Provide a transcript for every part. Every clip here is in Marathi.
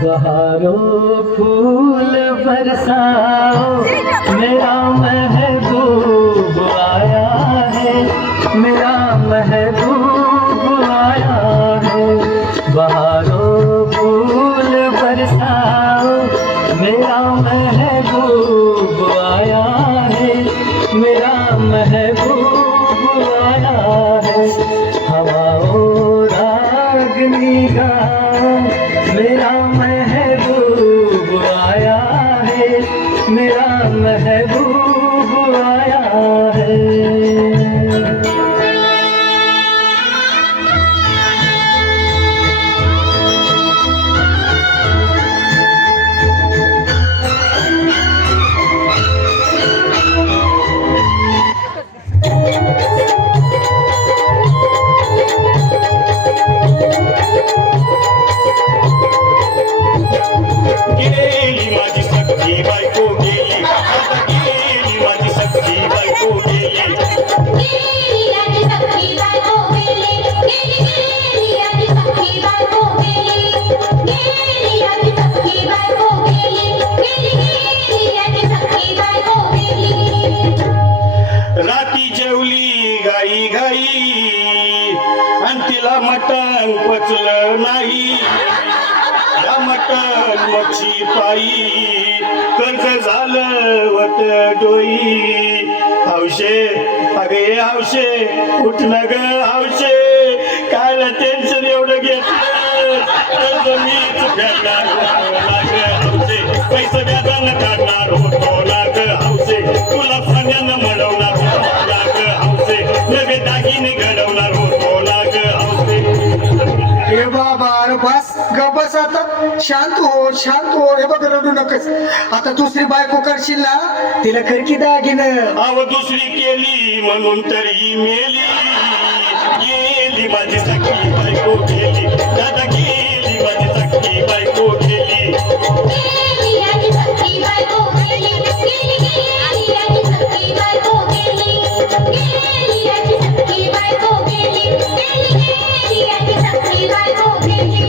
बहारों फूल बरसाओ, मेरा महबूब आया है, मेरा महबूब आया है। बहारों फूल बरसाओ, मेरा महबूब आया है, मेरा महबूब आया है। हवाओं रागनी गाओ, मेरा महबूब आया है, मेरा महबूब आया है। गेली माझी सख्खी बायको गेली, आता गेली माझी सख्खी बायको गेली। गेली आजी सख्खी बायको गेली, गेली गेली आजी सख्खी बायको गेली, गेली आजी सख्खी बायको गेली, गेली गेली आजी सख्खी बायको गेली। राती जेवली गाई गाई आणि तिला मटण पचलं नाही। या मटण मच्छी पायी कर्ज झालं वत डोई। हौशे अगे हौशे उठ न ग हौशे, काय टेन्शन एवढं घेतलं कर्ज मीच फेडणार लाग हौशे, पैसे व्याजानं काढणार होतो लाग हौशे, तुला सोन्यानं मडवणार लाग हौशे, नवे दागिने घडवणार होतो लाग हौशे। हे बाबा अरे बस ग बस आता, शांत हो शांत हो. हे बघ रडू नकस. आता दुसरी बायको करशील ना, तिला कर की दागिनं. अव दुसरी केली म्हणून तरी मेली। गेली माझी सख्खी बायको गेली, दादा गेली माझी सख्खी बायको गेली। गेली आजी सख्खी बायको गेली, गेली गेली आजी सख्खी बायको गेली, गेली आजी सख्खी बायको गेली, गेली गेली आजी सख्खी बायको गेली।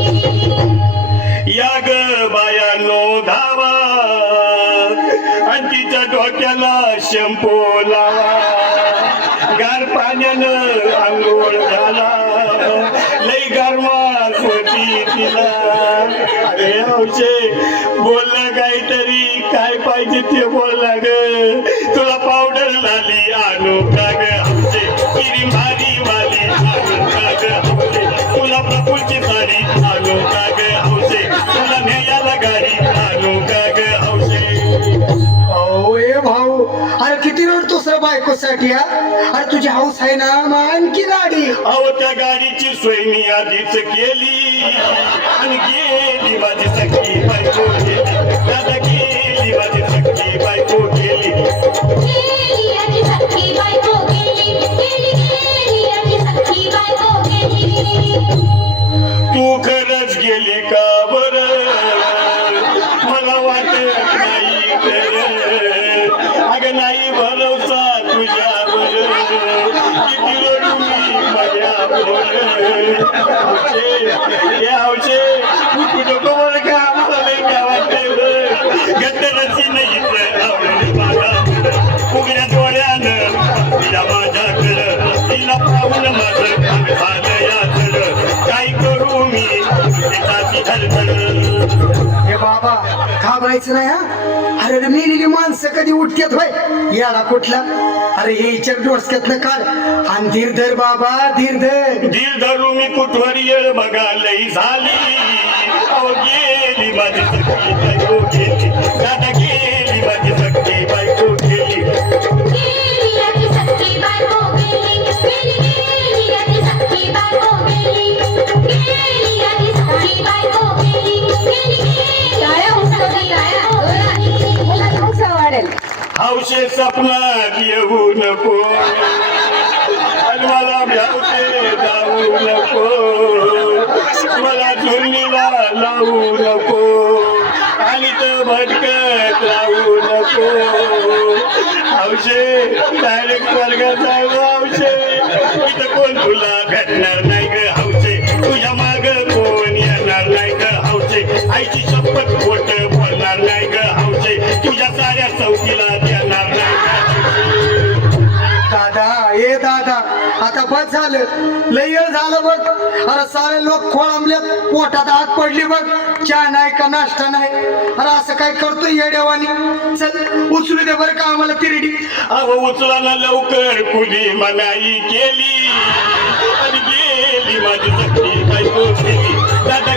या ग बायानो धावा आणि तिच्या डोक्याला शॅम्पू लावा, गार पाण्यानं आंघोळ घाला, लई गरमास होती तिला। अरे हौशे बोललं काहीतरी, काय पाहिजे ते बोलला ग, तुला पावडर लाली आणू का ग हौशे, किरी भारी वाली आणू का ग हौशे, तुला प्रफुलची साडी आणू का ग हौशे, तुला न्यायाला गाडी आणू का ग हौशे। अहो ए भाऊ, अरे किती रडतोस रे बायकोसाठी हा? अरे तुझी हौस आहे ना, मग आणखी गाडी. अहो त्या गाडीची सोय मी आधीच केली आणि गेली माझी सख्खी बायको गेली, दादा गेली माझी सख्खी बायको गेली। गेली आजी सख्खी बायको गेली, गेली गेली आजी सख्खी बायको गेली। तू खरंच गेली का बर, मला वाटत नाही तर, अगं नाही भरोसा तुझ्यावर, किती रडू मी माझ्यावर। हौशे तू नको बरं का, मला लई काय वाटतंय गद्दरची नाही आवडली माझा उघड्या डोळ्यानं तिला माझ्याकडं, तिला पाहून माझं काम झालं याकडं, काय करू मी तिचा धडधड। हे बाबा घाबरायचं नाही हा. अरे मेलेली माणसं कधी उठतात होय, याला कुठला. अरे हे इच्छा डोसक्यातनं काढ आणि धीर धर बाबा, धीर धर. धीर धरू मी कुठवर येळ बघा लई झाली। अहो गेली माझी सख्खी बायको गेली, दादा गेली माझी सख्खी बायको गेली। गेली आजी सख्खी बायको गेली, गेली गेली आजी सख्खी बायको गेली, गेली आजी सख्खी बायको गेली, गेली गेली आजी सख्खी बायको गेली। मुलाचं उत्साह वाढेल. हौशे सपनात येऊ नको आणि मला भ्यावते जाऊ नको, मला झुरणीला लावू नको आणि तर भटकत राहू नको। हौशे डायरेक्ट स्वर्गात जाऊ हौशे, इथं कोण तुला भेटणार नाही ग हौशे, तुझ्या माग कोण येणार नाही ग हौशे। आईची शपथ खोट बोलणार नाही ग हौशे तुझ्या साऱ्या चौकीला देणार नाही दादा ए दादा आता बस झालं लय वेळ झालं बघ अरे सारे लोक खोळंबलेत पोटात आग पडली बघ चहा नाही का नाश्ता नाही अरे असं काय करतोय येड्यावानी चल उचलू दे बरं का आम्हाला तिरडी अहो उचलाना लवकर कुणी मनाई केली आणि गेली माझी सखी बायको गेली दादा